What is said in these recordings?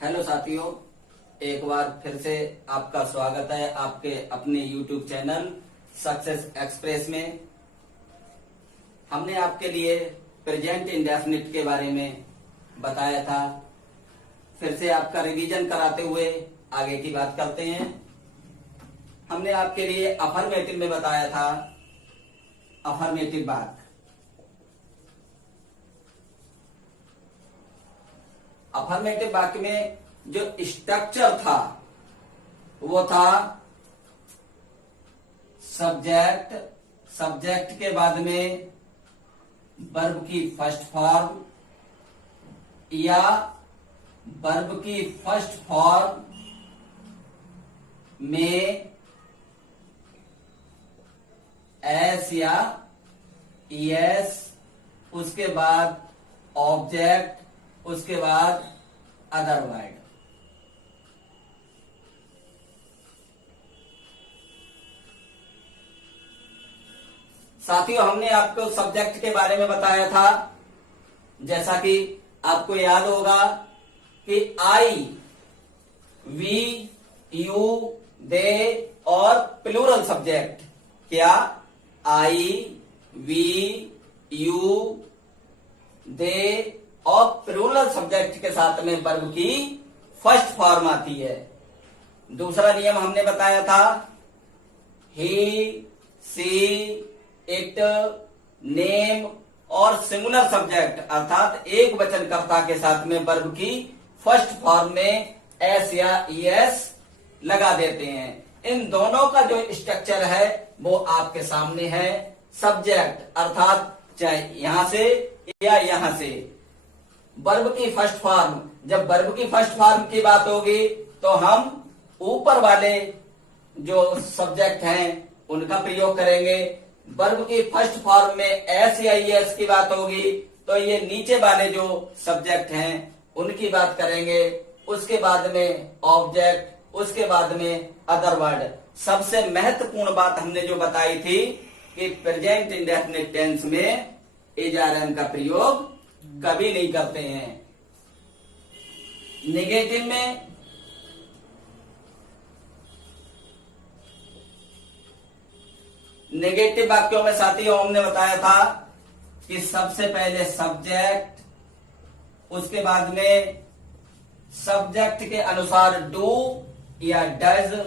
Hello साथियों, एक बार फिर से आपका स्वागत है आपके अपने YouTube चैनल सक्सेस एक्सप्रेस में। हमने आपके लिए प्रेजेंट इंडेफिनिट के बारे में बताया था। फिर से आपका रिवीजन कराते हुए आगे की बात करते हैं। हमने आपके लिए अफर्मेटिव में बताया था अफर्मेटिव वाक्य। अफर्मेटिव वाक्य में जो स्ट्रक्चर था वो था सब्जेक्ट, सब्जेक्ट के बाद में वर्ब की फर्स्ट फॉर्म या वर्ब की फर्स्ट फॉर्म में एस या ईएस, उसके बाद ऑब्जेक्ट, उसके बाद अदर वर्ड। साथियों, हमने आपको सब्जेक्ट के बारे में बताया था। जैसा कि आपको याद होगा कि आई, वी, यू, दे और प्लूरल सब्जेक्ट। क्या? आई, वी, यू, दे और प्लूरल सब्जेक्ट के साथ में वर्ब की फर्स्ट फॉर्म आती है। दूसरा नियम हमने बताया था ही, सी, इट, नेम और सिंगुलर सब्जेक्ट अर्थात एक वचनकर्ता के साथ में वर्ब की फर्स्ट फॉर्म में एस या ईएस लगा देते हैं। इन दोनों का जो स्ट्रक्चर है वो आपके सामने है। सब्जेक्ट अर्थात चाहे यहां से या यहां से वर्ब की फर्स्ट फॉर्म, जब वर्ब की फर्स्ट फॉर्म की बात होगी तो हम ऊपर वाले जो सब्जेक्ट हैं उनका प्रयोग करेंगे। वर्ब की फर्स्ट फॉर्म में एस या ईएस की बात होगी तो ये नीचे वाले जो सब्जेक्ट हैं उनकी बात करेंगे। उसके बाद में ऑब्जेक्ट, उसके बाद में अदर वर्ड। सबसे महत्वपूर्ण बात हमने जो बताई थी कि प्रेजेंट इंडेफिनिट टेंस में एजआरएम का प्रयोग कभी नहीं करते हैं। नेगेटिव में नेगेटिव वाक्यों में साथियों हमने बताया था कि सबसे पहले सब्जेक्ट, उसके बाद में सब्जेक्ट के अनुसार डू या डज,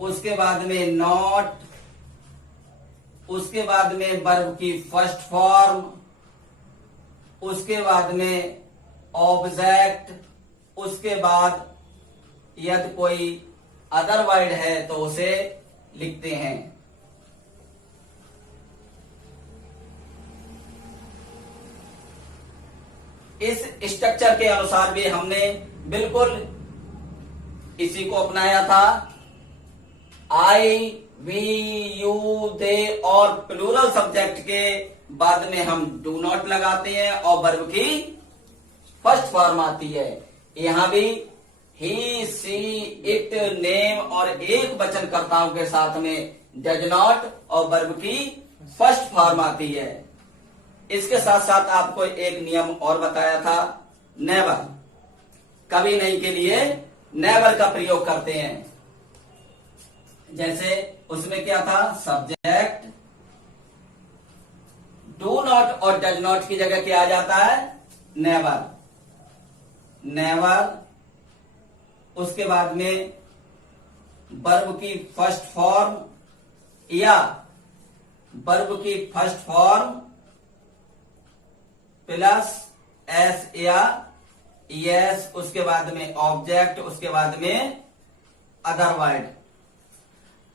उसके बाद में नॉट, उसके बाद में वर्ब की फर्स्ट फॉर्म, उसके बाद में ऑब्जेक्ट, उसके बाद यदि कोई अदर वर्ड है तो उसे लिखते हैं। इस स्ट्रक्चर के अनुसार भी हमने बिल्कुल इसी को अपनाया था। आई, वी, यू, दे और प्लूरल सब्जेक्ट के बाद में हम डू नॉट लगाते हैं और वर्ब की फर्स्ट फॉर्म आती है। यहां भी ही, सी, इट, नेम और एक वचनकर्ताओं के साथ में डज नॉट और वर्ब की फर्स्ट फॉर्म आती है। इसके साथ साथ आपको एक नियम और बताया था, नेवर। कभी नहीं के लिए नेवर का प्रयोग करते हैं। जैसे उसमें क्या था, सब्जेक्ट डू नॉट और डज नॉट की जगह क्या आ जाता है, नेवर। नेवर, उसके बाद में वर्ब की फर्स्ट फॉर्म या वर्ब की फर्स्ट फॉर्म प्लस एस या ईएस, उसके बाद में ऑब्जेक्ट, उसके बाद में अदर वर्ड।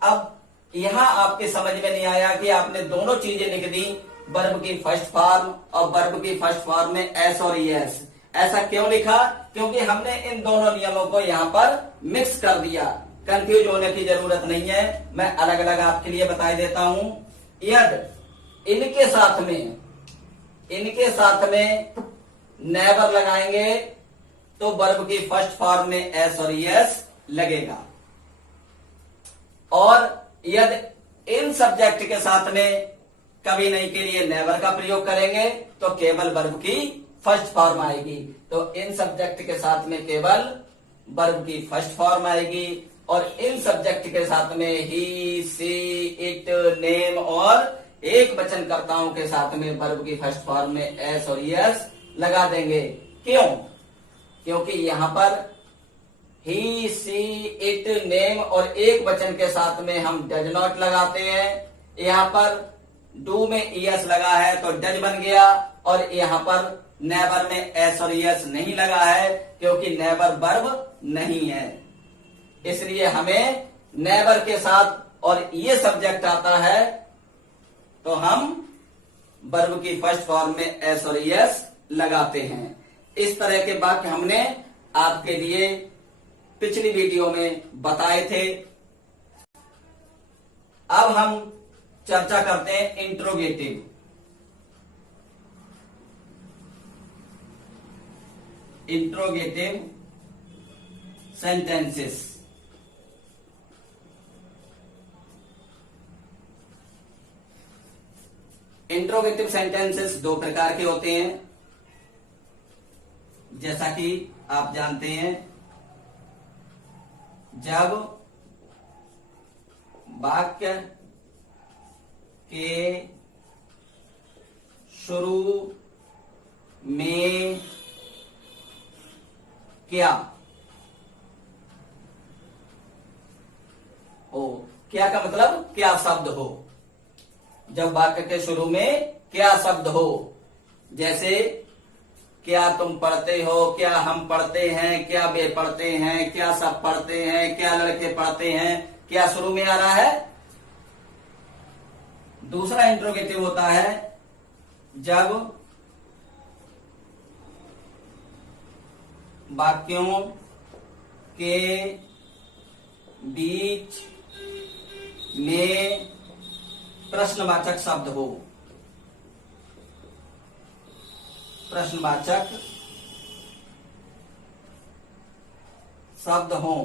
अब यहां आपके समझ में नहीं आया कि आपने दोनों चीजें लिख दी, वर्ब की फर्स्ट फॉर्म और वर्ब की फर्स्ट फॉर्म में एस और ईएस। ऐसा क्यों लिखा? क्योंकि हमने इन दोनों नियमों को यहां पर मिक्स कर दिया। कंफ्यूज होने की जरूरत नहीं है, मैं अलग अलग आपके लिए बता देता हूं। यदि इनके साथ में नेवर लगाएंगे तो वर्ब की फर्स्ट फॉर्म में एस और ईएस लगेगा, और यदि इन सब्जेक्ट के साथ में कभी नहीं के लिए नेवर का प्रयोग करेंगे तो केवल वर्ब की फर्स्ट फॉर्म आएगी। तो इन सब्जेक्ट के साथ में केवल वर्ब की फर्स्ट फॉर्म आएगी और इन सब्जेक्ट के साथ में ही, सी, इट, नेम और एक वचनकर्ताओं के साथ में वर्ब की फर्स्ट फॉर्म में एस और यस लगा देंगे। क्यों? क्योंकि यहां पर ही, सी, इट, नेम और एक वचन के साथ में हम डज नॉट लगाते हैं। यहां पर डू में एस लगा है तो डज बन गया और यहां पर नेवर में एस और यस नहीं लगा है क्योंकि नेवर वर्ब नहीं है। इसलिए हमें नेवर के साथ और ये सब्जेक्ट आता है तो हम वर्ब की फर्स्ट फॉर्म में एस और यस लगाते हैं। इस तरह के वाक्य हमने आपके लिए पिछली वीडियो में बताए थे। अब हम चर्चा करते हैं interrogative. Interrogative sentences. Interrogative sentences दो प्रकार के होते हैं, जैसा कि आप जानते हैं। जब वाक्य के शुरू में क्या हो, क्या का मतलब क्या शब्द हो। जब वाक्य के शुरू में क्या शब्द हो, जैसे क्या तुम पढ़ते हो, क्या हम पढ़ते हैं, क्या वे पढ़ते हैं, क्या सब पढ़ते हैं, क्या लड़के पढ़ते हैं, क्या शुरू में आ रहा है। दूसरा इंट्रोगेटिव होता है जब वाक्यों के बीच में प्रश्नवाचक शब्द हो। प्रश्नवाचक शब्द हो,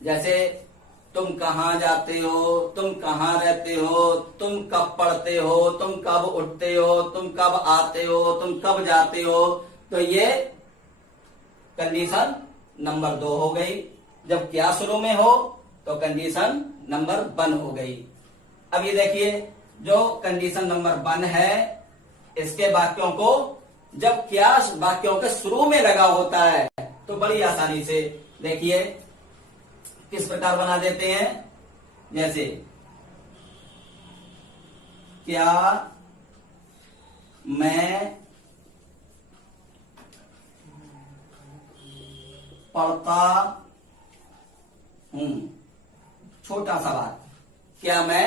जैसे तुम कहाँ जाते हो, तुम कहाँ रहते हो, तुम कब पढ़ते हो, तुम कब उठते हो, तुम कब आते हो, तुम कब जाते हो। तो ये कंडीशन नंबर 2 हो गई। जब क्या शुरू में हो तो कंडीशन नंबर 1 हो गई। अब ये देखिए, जो कंडीशन नंबर 1 है, इसके वाक्यों को जब क्या वाक्यों के शुरू में लगा होता है तो बड़ी आसानी से देखिए किस प्रकार बना देते हैं। जैसे क्या मैं पढ़ता हूं। छोटा सा बात, क्या मैं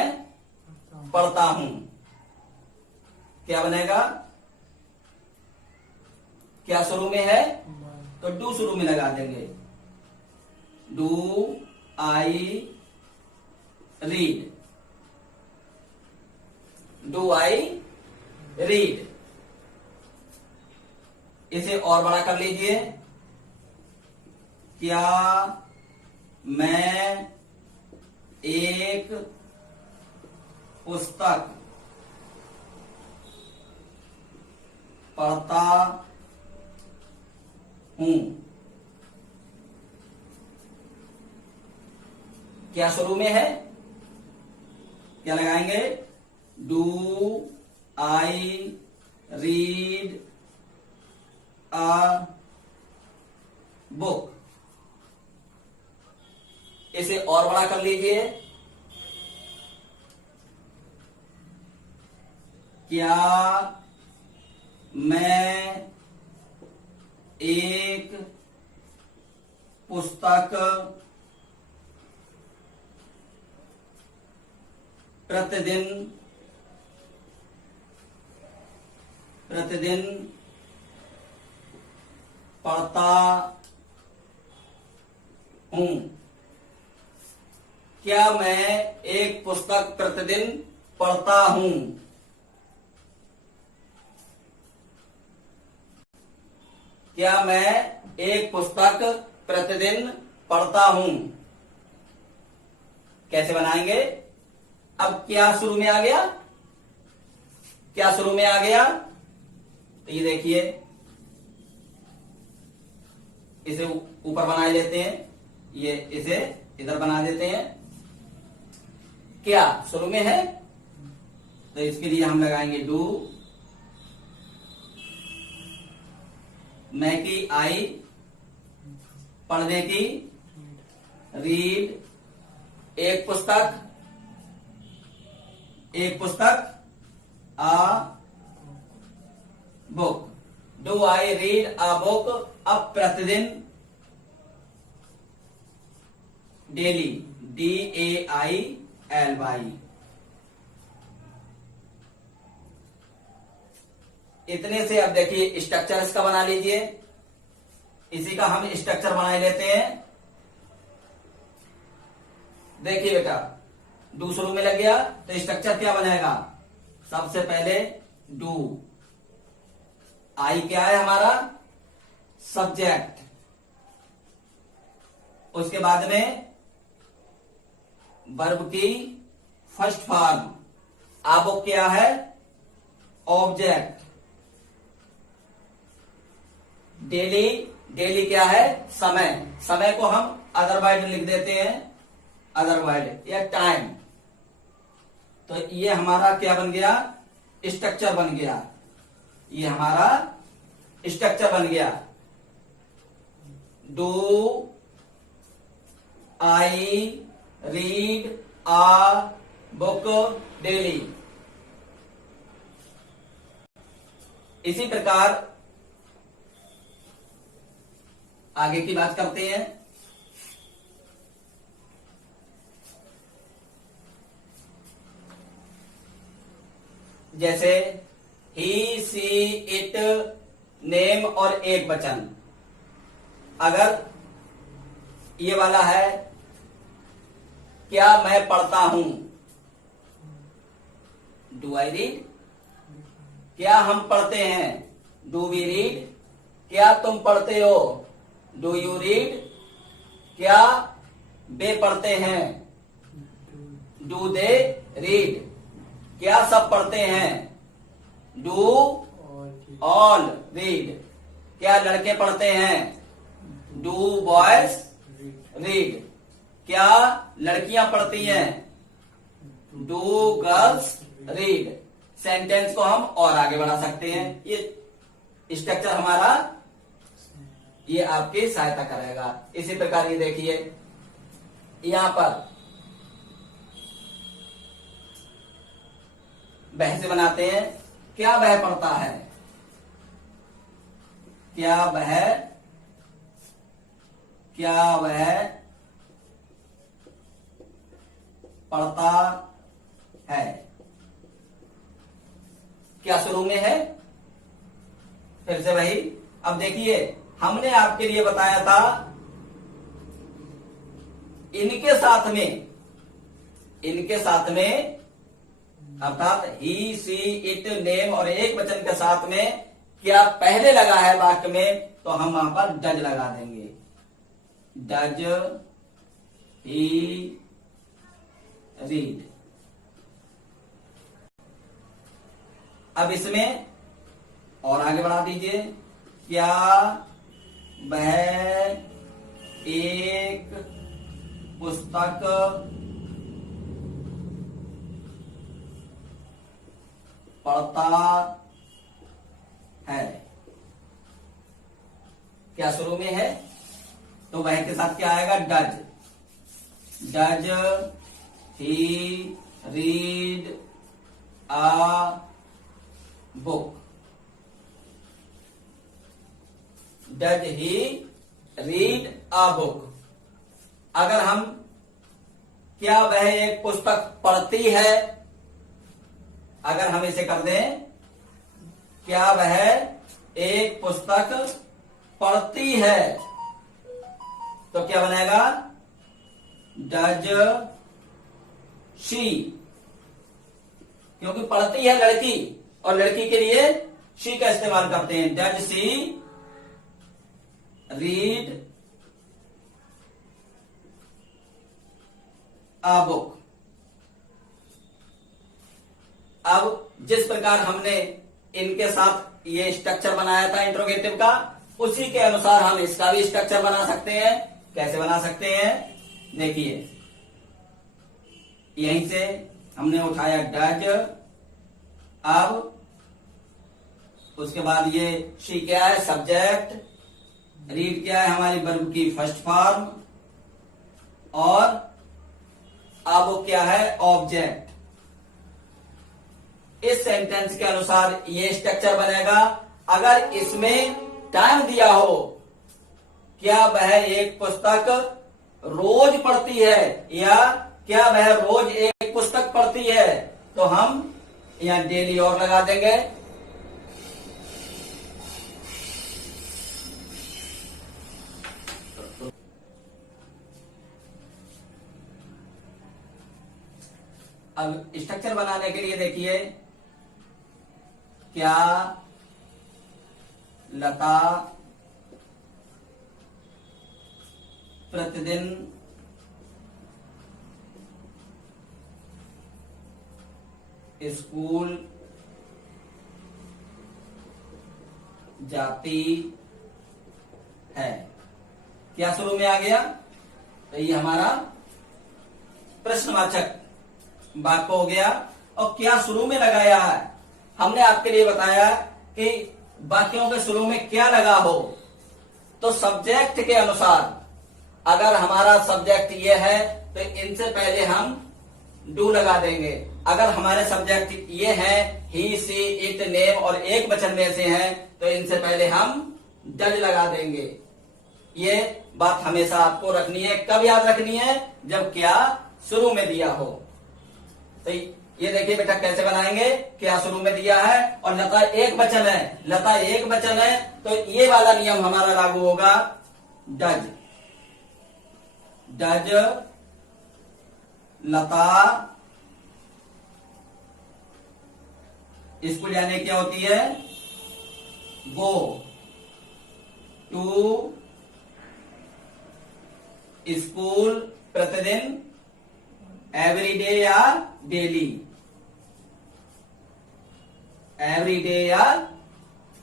पढ़ता हूं, क्या बनेगा? क्या शुरू में है तो डू शुरू में लगा देंगे। Do I read, do I read. इसे और बड़ा कर लीजिए, क्या मैं एक पुस्तक पढ़ता हूं। क्या शुरू में है, क्या लगाएंगे? Do I read a book. इसे और बड़ा कर लीजिए, क्या मैं एक पुस्तक प्रतिदिन पढ़ता हूं। क्या मैं एक पुस्तक प्रतिदिन पढ़ता हूं? क्या मैं एक पुस्तक प्रतिदिन पढ़ता हूं? कैसे बनाएंगे? अब क्या शुरू में आ गया, क्या शुरू में आ गया? तो ये देखिए, इसे ऊपर बना लेते हैं, ये इसे इधर बना देते हैं। क्या शुरू में है? तो इसके लिए हम लगाएंगे डू, मैं की आई, पढ़ने की रीड, एक पुस्तक a book. Do I read a book? अब प्रतिदिन, डेली, DAILY। इतने से अब देखिए स्ट्रक्चर इसका बना लीजिए। इसी का हम स्ट्रक्चर बना लेते हैं। देखिए बेटा, डू शुरू में लग गया तो स्ट्रक्चर क्या बनेगा? सबसे पहले डू, आई क्या है हमारा? सब्जेक्ट। उसके बाद में वर्ब की फर्स्ट फॉर्म, आबुक क्या है? ऑब्जेक्ट। डेली, डेली क्या है? समय। समय को हम अदरवाइज लिख देते हैं, अदरवाइज या टाइम। तो ये हमारा क्या बन गया? स्ट्रक्चर बन गया। ये हमारा स्ट्रक्चर बन गया। Do I read a book daily. इसी प्रकार आगे की बात करते हैं। जैसे ही, सी, इट, नेम और एक वचन। अगर ये वाला है, क्या मैं पढ़ता हूं? Do I read? क्या हम पढ़ते हैं? Do we read? क्या तुम पढ़ते हो? Do you read? क्या वे पढ़ते हैं? Do they read? क्या सब पढ़ते हैं? Do all read? क्या लड़के पढ़ते हैं? Do boys read? क्या लड़कियां पढ़ती हैं? Do girls read? सेंटेंस को हम और आगे बढ़ा सकते हैं। ये स्ट्रक्चर हमारा, ये आपकी सहायता करेगा। इसी प्रकार ये देखिए, यहां पर वह से बनाते हैं। क्या वह पढ़ता है? क्या वह पढ़ता है? क्या शुरू में है? फिर से वही। अब देखिए, हमने आपके लिए बताया था इनके साथ में अर्थात ही, सी, इट, नेम और एक वचन के साथ में क्या पहले लगा है वाक्य में, तो हम वहां पर डज लगा देंगे। Does he read? अब इसमें और आगे बढ़ा दीजिए। क्या वह एक पुस्तक पढ़ता है? क्या शुरू में है? तो वह के साथ क्या आएगा? Does. Does he read a book? Does he read a book? अगर हम क्या वह एक पुस्तक पढ़ती है, अगर हम इसे कर दें, क्या वह एक पुस्तक पढ़ती है, तो क्या बनेगा? Does she? क्योंकि पढ़ती है लड़की, और लड़की के लिए शी का इस्तेमाल करते हैं। Does she read a book? अब जिस प्रकार हमने इनके साथ ये स्ट्रक्चर बनाया था इंट्रोगेटिव का, उसी के अनुसार हम इसका भी स्ट्रक्चर बना सकते हैं। कैसे बना सकते हैं, देखिए यहीं से हमने उठाया डज, अब उसके बाद ये शी क्या है, सब्जेक्ट, रीड क्या है, हमारी वर्ब की फर्स्ट फॉर्म, और अब वो क्या है, ऑब्जेक्ट। इस सेंटेंस के अनुसार ये स्ट्रक्चर बनेगा। अगर इसमें टाइम दिया हो, क्या वह एक पुस्तक रोज पढ़ती है या क्या वह रोज एक पुस्तक पढ़ती है, तो हम यहां डेली और लगा देंगे। अब स्ट्रक्चर बनाने के लिए देखिए, क्या लता प्रतिदिन स्कूल जाती है, क्या शुरू में आ गया, तो ये हमारा प्रश्नवाचक वाक्य हो गया। और क्या शुरू में लगाया है, हमने आपके लिए बताया कि वाक्यों के शुरू में क्या लगा हो, तो सब्जेक्ट के अनुसार अगर हमारा सब्जेक्ट ये है तो इनसे पहले हम डू लगा देंगे। अगर हमारे सब्जेक्ट ये है ही, सी, इट, नेम और एक वचन में से हैं, तो इनसे पहले हम डज लगा देंगे। ये बात हमेशा आपको रखनी है। कब याद रखनी है, जब क्या शुरू में दिया हो। तो ये देखिए बेटा कैसे बनाएंगे, क्या शुरू में दिया है और लता एक वचन है, लता एक वचन है, तो ये वाला नियम हमारा लागू होगा, डज। डज लता स्कूल जाने क्या होती है, गो टू स्कूल प्रतिदिन, एवरीडे या डेली, एवरीडे या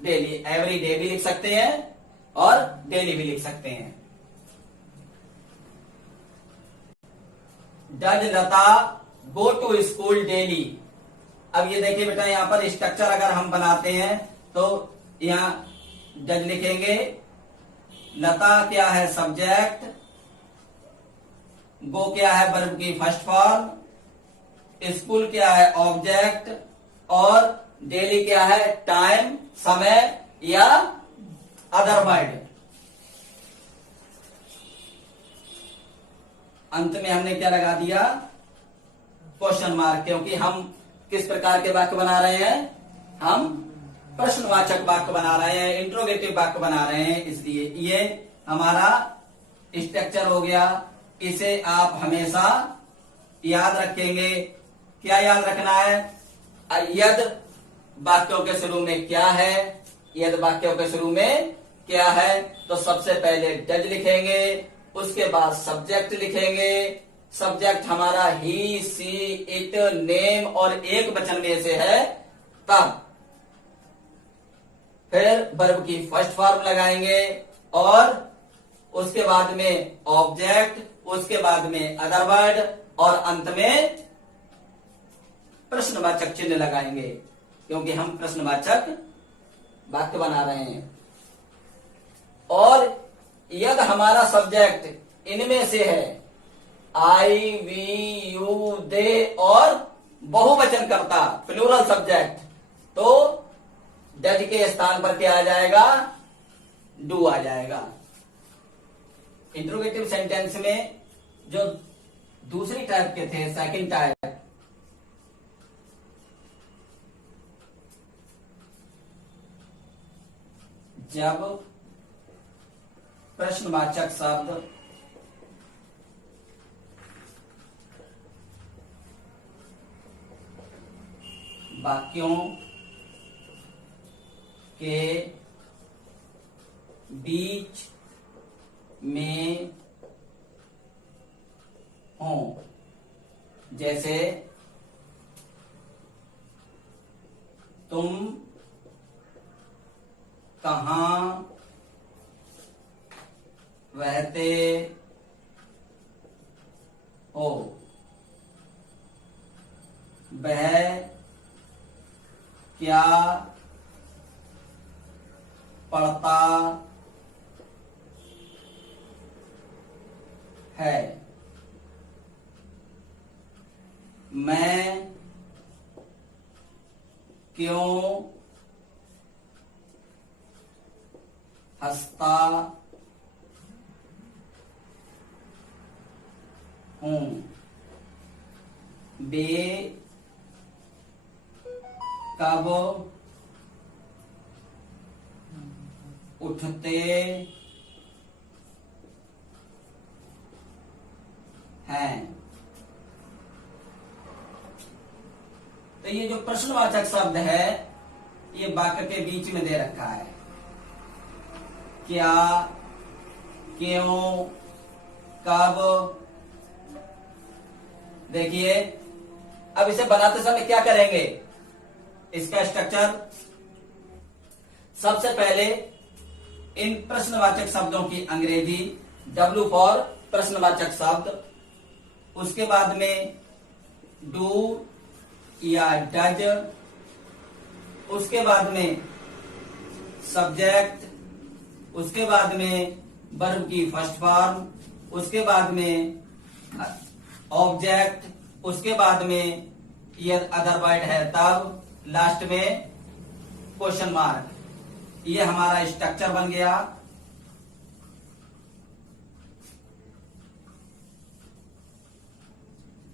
डेली, एवरीडे भी लिख सकते हैं और डेली भी लिख सकते हैं। Does Lata go to school daily. अब ये देखिए बेटा, यहां पर स्ट्रक्चर अगर हम बनाते हैं तो यहां डज लिखेंगे, लता क्या है सब्जेक्ट, गो क्या है वर्ब की फर्स्ट फॉर्म, स्कूल क्या है ऑब्जेक्ट, और डेली क्या है टाइम, समय या अदर वर्ड। अंत में हमने क्या लगा दिया, क्वेश्चन मार्क, क्योंकि हम किस प्रकार के वाक्य बना रहे हैं, हम प्रश्नवाचक वाक्य बना रहे हैं, इंट्रोगेटिव वाक्य बना रहे हैं, इसलिए ये हमारा स्ट्रक्चर हो गया। इसे आप हमेशा याद रखेंगे। क्या याद रखना है, यदि वाक्यों के शुरू में क्या है, यदि वाक्यों के शुरू में क्या है, तो सबसे पहले डज लिखेंगे, उसके बाद सब्जेक्ट लिखेंगे। सब्जेक्ट हमारा ही, सी, इट, नेम और एक वचन में से है, तब फिर वर्ब की फर्स्ट फॉर्म लगाएंगे और उसके बाद में ऑब्जेक्ट, उसके बाद में अदर वर्ड और अंत में प्रश्नवाचक चिन्ह लगाएंगे, क्योंकि हम प्रश्नवाचक वाक्य बना रहे हैं। और यदि हमारा सब्जेक्ट इनमें से है आई, वी, यू, दे और बहुवचन करता प्लूरल सब्जेक्ट, तो डज के स्थान पर क्या आ जाएगा, डू आ जाएगा। इंट्रोगेटिव सेंटेंस में जो दूसरी टाइप के थे, सेकंड टाइप, जब प्रश्नवाचक शब्द वाक्यों के बीच में हों, जैसे तुम कहाँ रहते हो, वह क्या पढ़ता है, मैं क्यों हंसता हूं, वे कब उठते हैं। तो ये जो प्रश्नवाचक शब्द है ये वाक्य के बीच में दे रखा है। क्या, क्यों, कब। देखिए अब इसे बनाते समय क्या करेंगे, इसका स्ट्रक्चर, सबसे पहले इन प्रश्नवाचक शब्दों की अंग्रेजी W फॉर प्रश्नवाचक शब्द, उसके बाद में डू या डज, उसके बाद में सब्जेक्ट, उसके बाद में वर्ब की फर्स्ट फॉर्म, उसके बाद में ऑब्जेक्ट, उसके बाद में यदि अदर वर्ड है तब, लास्ट में क्वेश्चन मार्क। ये हमारा स्ट्रक्चर बन गया।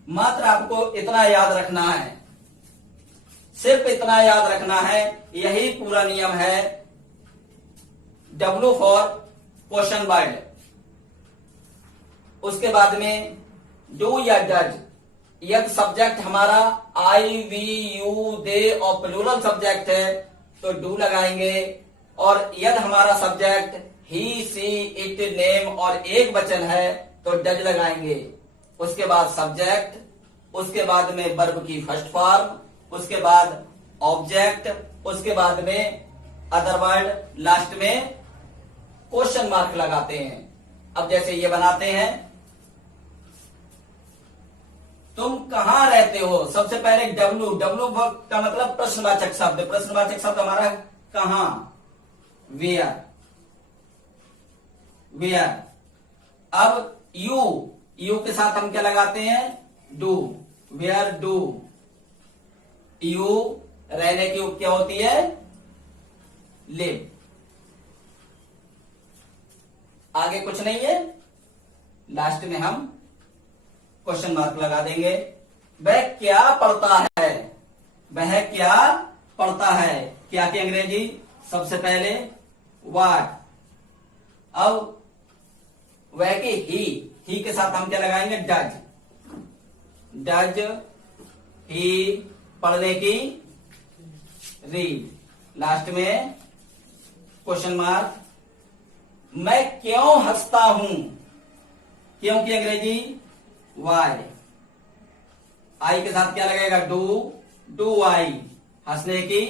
मात्र आपको इतना याद रखना है, सिर्फ इतना याद रखना है, यही पूरा नियम है। W फॉर क्वेश्चन वर्ड, उसके बाद में डू या डज, यदि सब्जेक्ट हमारा आई, वी, यू, दे और प्लूरल सब्जेक्ट है तो डू लगाएंगे, और यदि हमारा subject he, she, it, name और एक वचन है तो डज लगाएंगे। उसके बाद सब्जेक्ट, उसके बाद में वर्ब की फर्स्ट फॉर्म, उसके बाद ऑब्जेक्ट, उसके बाद में अदर वर्ड, लास्ट में क्वेश्चन मार्क लगाते हैं। अब जैसे ये बनाते हैं, तुम कहां रहते हो, सबसे पहले W, W का मतलब प्रश्नवाचक शब्द, प्रश्नवाचक शब्द हमारा कहां, वेयर, वेयर। अब यू, यू के साथ हम क्या लगाते हैं, डू, वेयर डू, यू रहने की क्या होती है, लिव। आगे कुछ नहीं है, लास्ट में हम क्वेश्चन मार्क लगा देंगे। वह क्या पढ़ता है, वह क्या पढ़ता है, क्या की अंग्रेजी सबसे पहले व्हाट, अब वह की ही के साथ हम क्या लगाएंगे, डज, डज ही पढ़ने की, रीड, लास्ट में क्वेश्चन मार्क। मैं क्यों हंसता हूं, क्यों की अंग्रेजी वाई, आई के साथ क्या लगेगा, डू आई, हंसने की,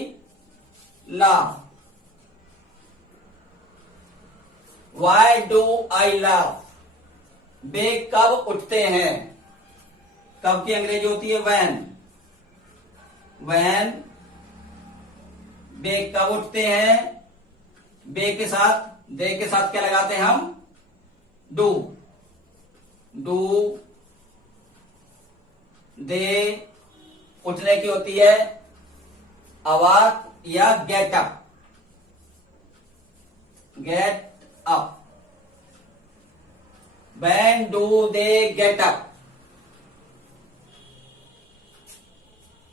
laugh, why do I laugh. वे कब उठते हैं, कब की अंग्रेजी होती है वैन, वैन वे कब उठते हैं, बे के साथ, दे के साथ क्या लगाते हैं हम, डू, डू, दे उठने की होती है अवाक या get up, get up, when do they get up।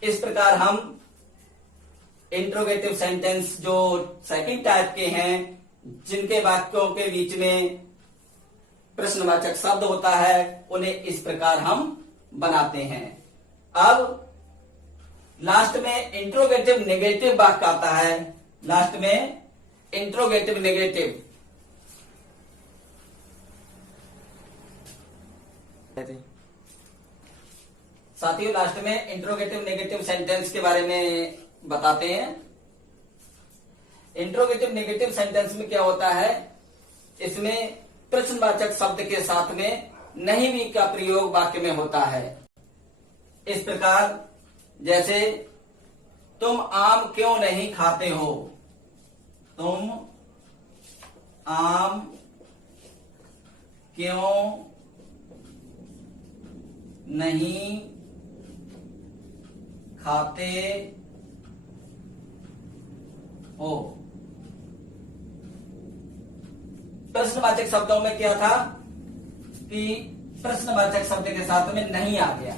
इस प्रकार हम इंट्रोगेटिव सेंटेंस जो सेकंड टाइप के हैं, जिनके वाक्यों के बीच में प्रश्नवाचक शब्द होता है, उन्हें इस प्रकार हम बनाते हैं। अब लास्ट में इंट्रोगेटिव नेगेटिव वाक्य आता है, लास्ट में इंट्रोगेटिव नेगेटिव। साथियों लास्ट में इंट्रोगेटिव नेगेटिव सेंटेंस के बारे में बताते हैं। इंट्रोगेटिव नेगेटिव सेंटेंस में क्या होता है, इसमें प्रश्नवाचक शब्द के साथ में नहीं भी का प्रयोग वाक्य में होता है। इस प्रकार जैसे तुम आम क्यों नहीं खाते हो, तुम आम क्यों नहीं खाते हो। प्रश्नवाचक शब्दों में क्या था कि प्रश्नवाचक शब्द के साथ में नहीं आ गया।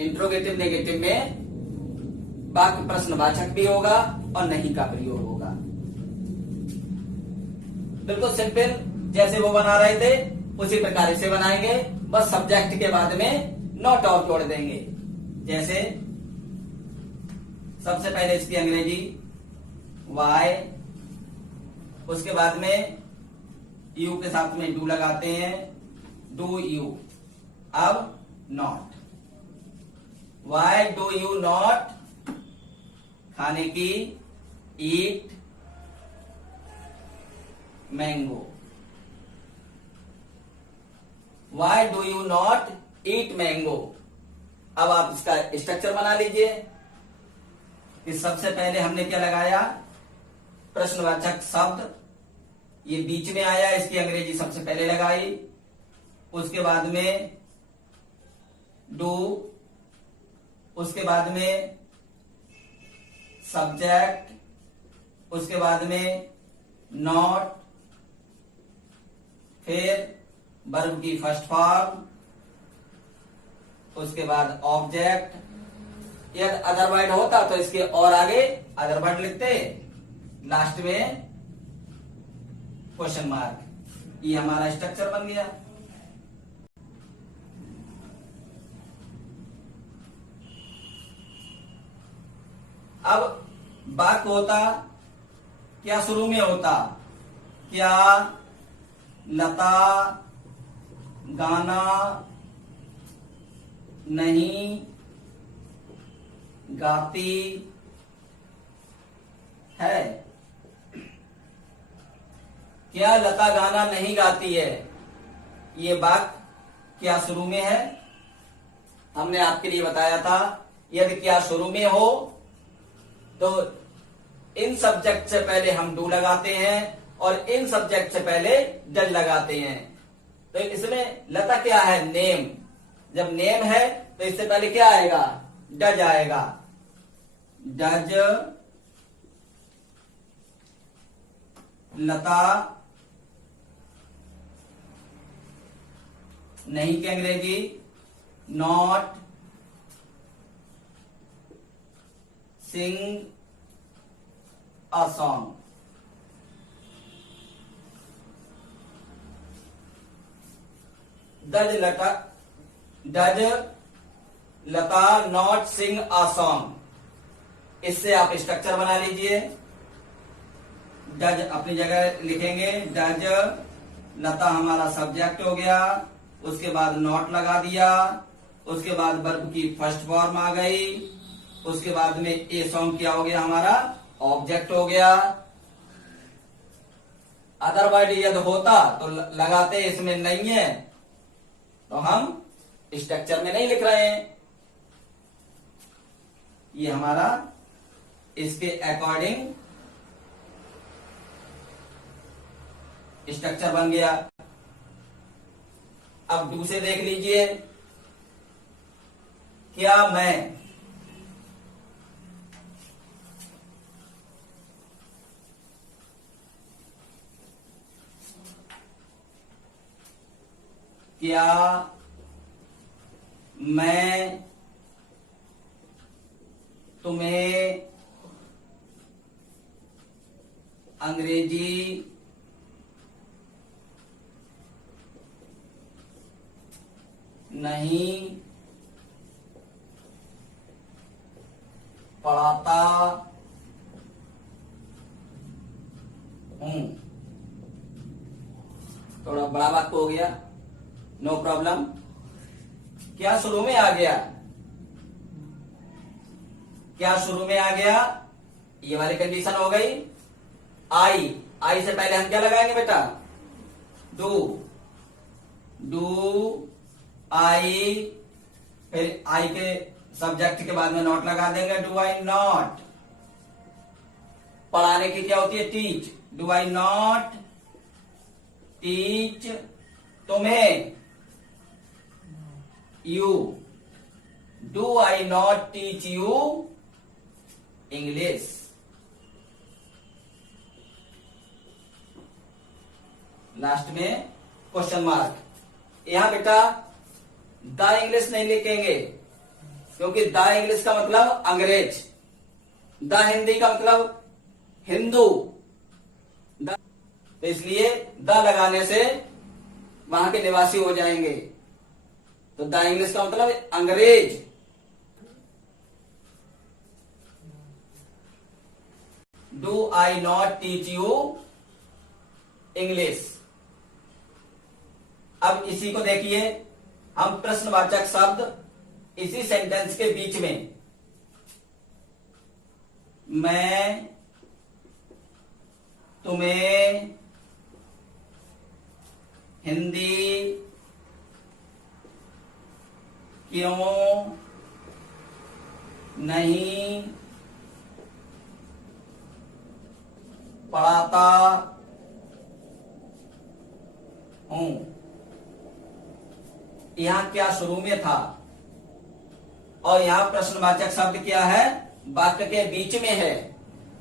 इंट्रोगेटिव नेगेटिव में वाक्य प्रश्नवाचक भी होगा और नहीं का प्रयोग होगा। बिल्कुल सिंपल जैसे वो बना रहे थे उसी प्रकार इसे बनाएंगे, बस सब्जेक्ट के बाद में नॉट और जोड़ देंगे। जैसे सबसे पहले इसकी अंग्रेजी वाई, उसके बाद में यू के साथ में डू लगाते हैं, डू यू। अब not, why do you not खाने की, eat mango. Why do you not eat mango. अब आप इसका स्ट्रक्चर बना लीजिए कि सबसे पहले हमने क्या लगाया, प्रश्नवाचक शब्द, ये बीच में आया, इसकी अंग्रेजी सबसे पहले लगाई, उसके बाद में डू, उसके बाद में सब्जेक्ट, उसके बाद में नॉट, फिर वर्ब की फर्स्ट फॉर्म, उसके बाद ऑब्जेक्ट। यदि अदर वर्ड होता तो इसके और आगे अदर वर्ड लिखते, लास्ट में क्वेश्चन मार्क। ये हमारा स्ट्रक्चर बन गया। अब वाक्य होता क्या, शुरू में होता क्या लता गाना नहीं गाती है। क्या लता गाना नहीं गाती है, ये वाक्य क्या शुरू में है। हमने आपके लिए बताया था यदि क्या शुरू में हो तो इन सब्जेक्ट से पहले हम डू लगाते हैं और इन सब्जेक्ट से पहले डज लगाते हैं। तो इसमें लता क्या है, नेम। जब नेम है तो इससे पहले क्या आएगा, डज आएगा। डज लता नहीं की अंग्रेजी not sing a song. Does Lata not sing a song. इससे आप स्ट्रक्चर बना लीजिए। डज अपनी जगह लिखेंगे, डज लता हमारा सब्जेक्ट हो गया, उसके बाद नॉट लगा दिया, उसके बाद वर्ब की फर्स्ट फॉर्म आ गई, उसके बाद में ए सॉन्ग क्या हो गया, हमारा ऑब्जेक्ट हो गया। अदर वर्ड यदि होता तो लगाते, इसमें नहीं है तो हम स्ट्रक्चर में नहीं लिख रहे हैं। ये हमारा इसके अकॉर्डिंग स्ट्रक्चर बन गया। अब दूसरे देख लीजिए, क्या मैं क्या मैं तुम्हें अंग्रेजी नहीं पढ़ाता हूं। थोड़ा बड़ा वाक्य हो गया, नो प्रॉब्लम। क्या शुरू में आ गया, क्या शुरू में आ गया, ये वाली कंडीशन हो गई। आई, आई से पहले हम क्या लगाएंगे बेटा, डू, डू आई, फिर आई के सब्जेक्ट के बाद में नॉट लगा देंगे, डू आई नॉट। पढ़ाने की क्या होती है, teach, do I not teach तुम्हें, you, do I not teach you English. Last में क्वेश्चन मार्क। यहां बेटा द इंग्लिश नहीं लिखेंगे, क्योंकि द इंग्लिश का मतलब अंग्रेज, द हिंदी का मतलब हिंदू, तो इसलिए द लगाने से वहां के निवासी हो जाएंगे। तो द इंग्लिश का मतलब अंग्रेज। Do I not teach you English. अब इसी को देखिए, हम प्रश्नवाचक शब्द इसी सेंटेंस के बीच में, मैं तुम्हें हिंदी क्यों नहीं पढ़ाता हूं। यहां क्या शुरू में था, और यहां प्रश्नवाचक शब्द क्या है, वाक्य के बीच में है,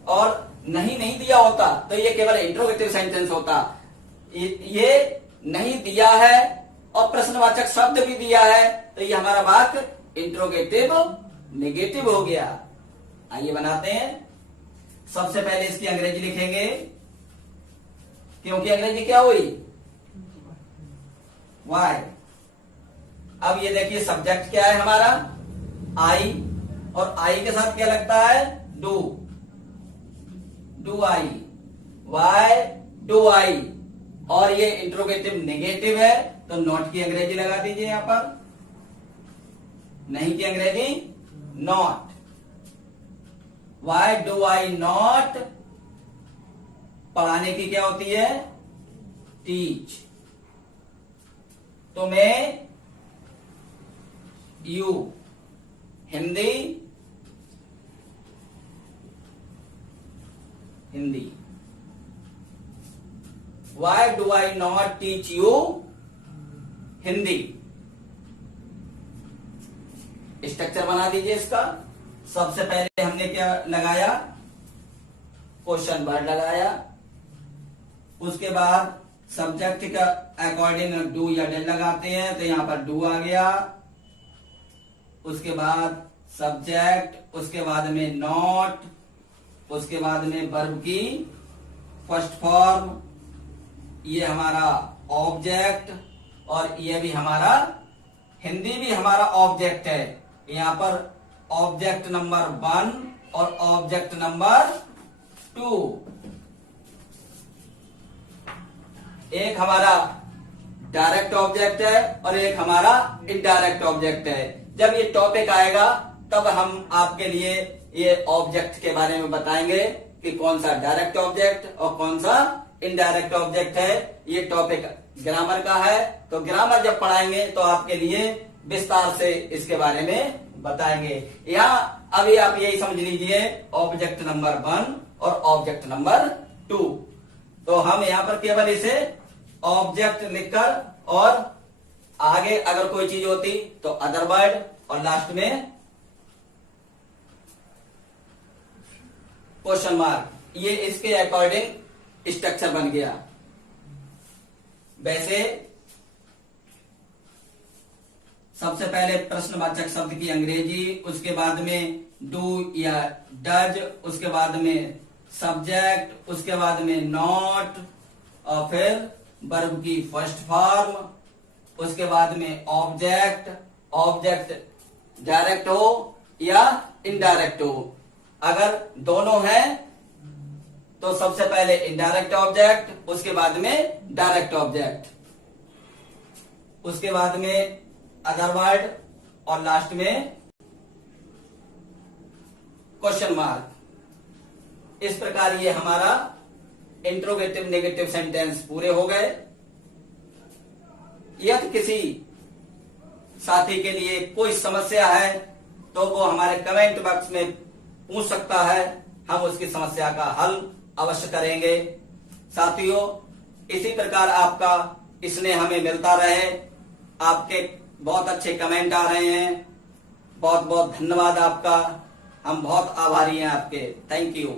और नहीं दिया होता तो ये केवल इंट्रोगेटिव सेंटेंस होता। ये नहीं दिया है और प्रश्नवाचक शब्द भी दिया है, तो ये हमारा वाक्य इंट्रोगेटिव नेगेटिव हो गया। आइए बनाते हैं। सबसे पहले इसकी अंग्रेजी लिखेंगे, क्योंकि अंग्रेजी क्या हुई, वाई। अब ये देखिए सब्जेक्ट क्या है हमारा, आई, और आई के साथ क्या लगता है, do, do I, Y do आई, और ये इंट्रोगेटिव नेगेटिव है, तो नॉट की अंग्रेजी लगा दीजिए यहां पर, नहीं की अंग्रेजी not. Why do I not, पढ़ाने की क्या होती है, टीच, तुम्हें you, Hindi, Hindi. Y do I not teach you Hindi. Structure बना दीजिए इसका। सबसे पहले हमने क्या लगाया, क्वेश्चन वर्ड लगाया, उसके बाद सब्जेक्ट का अकॉर्डिंग डू या डेल लगाते हैं, तो यहां पर डू आ गया, उसके बाद सब्जेक्ट, उसके बाद में नॉट, उसके बाद में वर्ब की फर्स्ट फॉर्म, ये हमारा ऑब्जेक्ट, और ये भी हमारा, हिंदी भी हमारा ऑब्जेक्ट है। यहां पर ऑब्जेक्ट नंबर 1 और ऑब्जेक्ट नंबर 2, एक हमारा डायरेक्ट ऑब्जेक्ट है और एक हमारा इनडायरेक्ट ऑब्जेक्ट है। जब ये टॉपिक आएगा तब हम आपके लिए ये ऑब्जेक्ट के बारे में बताएंगे कि कौन सा डायरेक्ट ऑब्जेक्ट और कौन सा इनडायरेक्ट ऑब्जेक्ट है। ये टॉपिक ग्रामर का है, तो ग्रामर जब पढ़ाएंगे तो आपके लिए विस्तार से इसके बारे में बताएंगे। यहाँ अभी आप यही समझ लीजिए, ऑब्जेक्ट नंबर 1 और ऑब्जेक्ट नंबर 2। तो हम यहाँ पर केवल इसे ऑब्जेक्ट लिखकर, और आगे अगर कोई चीज होती तो अदर वर्ड, और लास्ट में क्वेश्चन मार्क, ये इसके अकॉर्डिंग स्ट्रक्चर बन गया। वैसे सबसे पहले प्रश्नवाचक शब्द की अंग्रेजी, उसके बाद में डू या डज, उसके बाद में सब्जेक्ट, उसके बाद में नॉट, और फिर वर्ब की फर्स्ट फॉर्म, उसके बाद में ऑब्जेक्ट। ऑब्जेक्ट डायरेक्ट हो या इनडायरेक्ट हो, अगर दोनों हैं तो सबसे पहले इनडायरेक्ट ऑब्जेक्ट, उसके बाद में डायरेक्ट ऑब्जेक्ट, उसके बाद में अदर वर्ड, और लास्ट में क्वेश्चन मार्क। इस प्रकार ये हमारा इंट्रोगेटिव नेगेटिव सेंटेंस पूरे हो गए। यदि किसी साथी के लिए कोई समस्या है तो वो हमारे कमेंट बॉक्स में पूछ सकता है, हम उसकी समस्या का हल अवश्य करेंगे। साथियों, इसी प्रकार आपका स्नेह हमें मिलता रहे। आपके बहुत अच्छे कमेंट आ रहे हैं, बहुत बहुत धन्यवाद आपका। हम बहुत आभारी हैं आपके। Thank you.